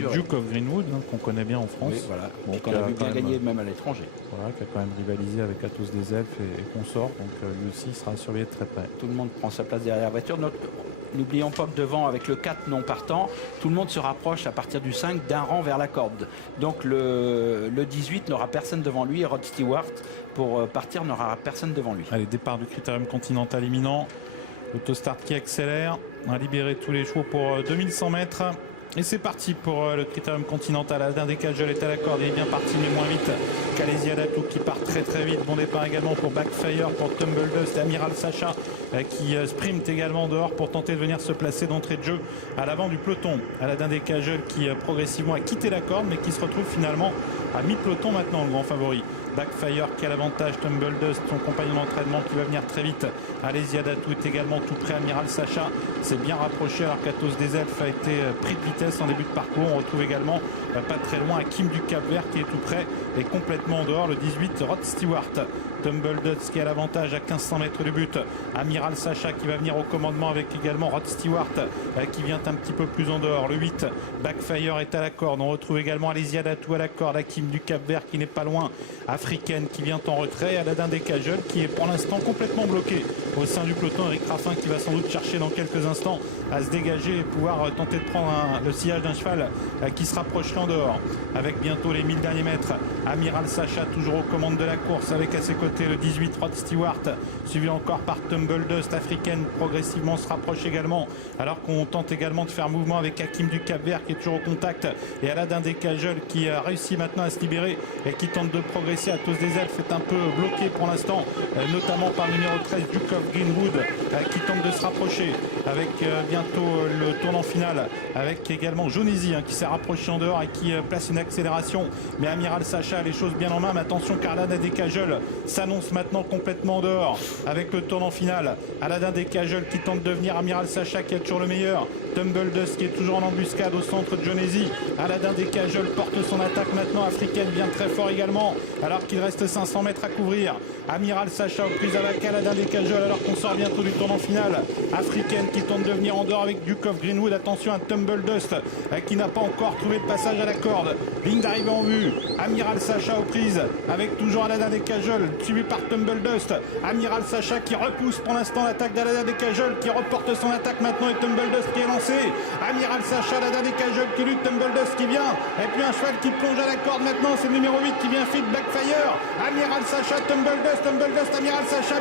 voiture. Et Duke of Greenwood, hein, qu'on connaît bien en France. Oui, voilà. Donc, qu'on a vu bien gagner même à l'étranger. Voilà, qui a quand même rivalisé avec Athos des Elfes et consorts. Donc lui aussi sera surveillé de très près. Tout le monde prend sa place derrière la voiture. N'oublions pas que devant, avec le 4 non partant, tout le monde se rapproche à partir du 5 d'un rang vers la corde. Donc le 18 n'aura personne devant lui et Rod Stewart, pour partir, n'aura personne devant lui. Allez, départ du Critérium Continental imminent. Autostart qui accélère. On a libéré tous les chevaux pour 2100 mètres. Et c'est parti pour le Critérium Continental. Alain Descageul est à la corde, il est bien parti mais moins vite qu'Alésia Datou qui part très très vite. Bon départ également pour Backfire, pour Tumble Dust, Amiral Sacha qui sprint également dehors pour tenter de venir se placer d'entrée de jeu à l'avant du peloton. Alain Descageul qui progressivement a quitté la corde mais qui se retrouve finalement à mi-peloton maintenant, le grand favori. Backfire qui a l'avantage, Tumble Dust, son compagnon d'entraînement qui va venir très vite. Alésia Datou est également tout près, Amiral Sacha s'est bien rapproché alors qu'Athos des Elfes a été pris de vitesse en début de parcours. On retrouve également pas très loin Hakim du Cap-Vert qui est tout près et complètement en dehors, le 18 Rod Stewart. Tumble Dust qui a l'avantage à 1500 mètres du but. Amiral Sacha qui va venir au commandement avec également Rod Stewart qui vient un petit peu plus en dehors. Le 8 Backfire est à la corde. On retrouve également Alésia Datou à la corde. Hakim du Cap-Vert qui n'est pas loin. Africaine qui vient en retrait. Alain Descageul qui est pour l'instant complètement bloqué au sein du peloton. Eric Raffin qui va sans doute chercher dans quelques instants à se dégager et pouvoir tenter de prendre le sillage d'un cheval qui se rapprocherait en dehors. Avec bientôt les 1000 derniers mètres. Amiral Sacha toujours aux commandes de la course avec à ses côtés le 18 Rod Stewart, suivi encore par Tumble Dust. Africaine progressivement se rapproche également alors qu'on tente également de faire mouvement avec Hakim du Cap-Vert qui est toujours au contact et Alain Descageul qui a réussi maintenant à se libérer et qui tente de progresser. Athos des Elfes est un peu bloqué pour l'instant, notamment par le numéro 13 Duke of Greenwood qui tente de se rapprocher avec bientôt le tournant final avec également Jonesy qui s'est rapproché en dehors et qui place une accélération, mais Amiral Sacha a les choses bien en main. Mais attention car Alain Descageul s'annonce maintenant complètement en dehors avec le tournant final. Alain Descageul qui tente de venir, Amiral Sacha qui est toujours le meilleur, Tumble Dust qui est toujours en embuscade au centre de Jonesy. Alain Descageul porte son attaque maintenant. Africaine vient très fort également alors qu'il reste 500 mètres à couvrir. Amiral Sacha aux prises avec Alain Descageul alors qu'on sort bientôt du tournant final. Africaine qui tente de venir en dehors avec Duke of Greenwood. Attention à Tumble Dust qui n'a pas encore trouvé de passage à la corde. Ligne d'arrivée en vue. Amiral Sacha aux prises avec toujours Alain Descageul suivi par Tumble Dust. Amiral Sacha qui repousse pour l'instant l'attaque d'Alain Descageul qui reporte son attaque maintenant et Tumble Dust qui est lancé. Amiral Sacha, Alain Descageul qui lutte, Tumble Dust qui vient et puis un cheval qui plonge à la corde maintenant, c'est le numéro 8 qui vient fit Backfire. Amiral Sacha, Tumble Dust, Amiral Sacha,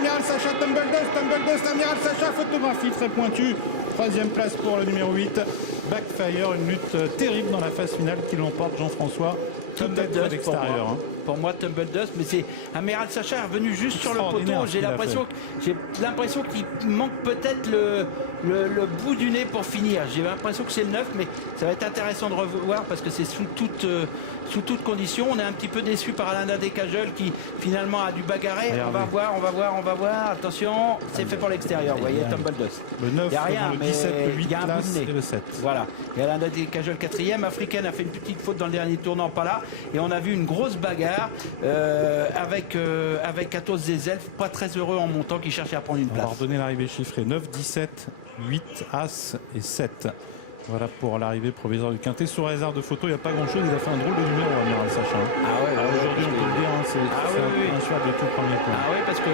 Tumble Dust, Amiral Sacha, photographie très pointue. Troisième place pour le numéro 8 Backfire, une lutte terrible dans la phase finale qui l'emporte Jean-François. Tumble Dust à l'extérieur. Pour moi, Tumble Dust, mais c'est Amiral Sacha est revenu juste sur le poteau. J'ai l'impression qu'il manque peut-être le bout du nez pour finir. J'ai l'impression que c'est le 9, mais ça va être intéressant de revoir parce que c'est sous toute condition. On est un petit peu déçu par Alain Descageul qui finalement a dû bagarrer. On va voir. Attention, c'est fait pour l'extérieur. Vous voyez, Tumble Dust. Le 9, il n'y a rien, le 17, le 8, il y a un bout de nez. Et le 7. Voilà. Et Alain Descageul 4e. Africaine a fait une petite faute dans le dernier tournant, pas là. Et on a vu une grosse bagarre avec Athos des Elfes, pas très heureux en montant, qui cherchait à prendre une place. On va redonner l'arrivée chiffrée 9, 17, 8, As et 7. Voilà pour l'arrivée provisoire du Quintet. Sous réserve de photo, il n'y a pas grand chose. Il a fait un drôle de numéro, Amiral Sacha. Ah ouais, aujourd'hui, on peut le dire, c'est un cheval de tout premier plan. Ah ouais, parce que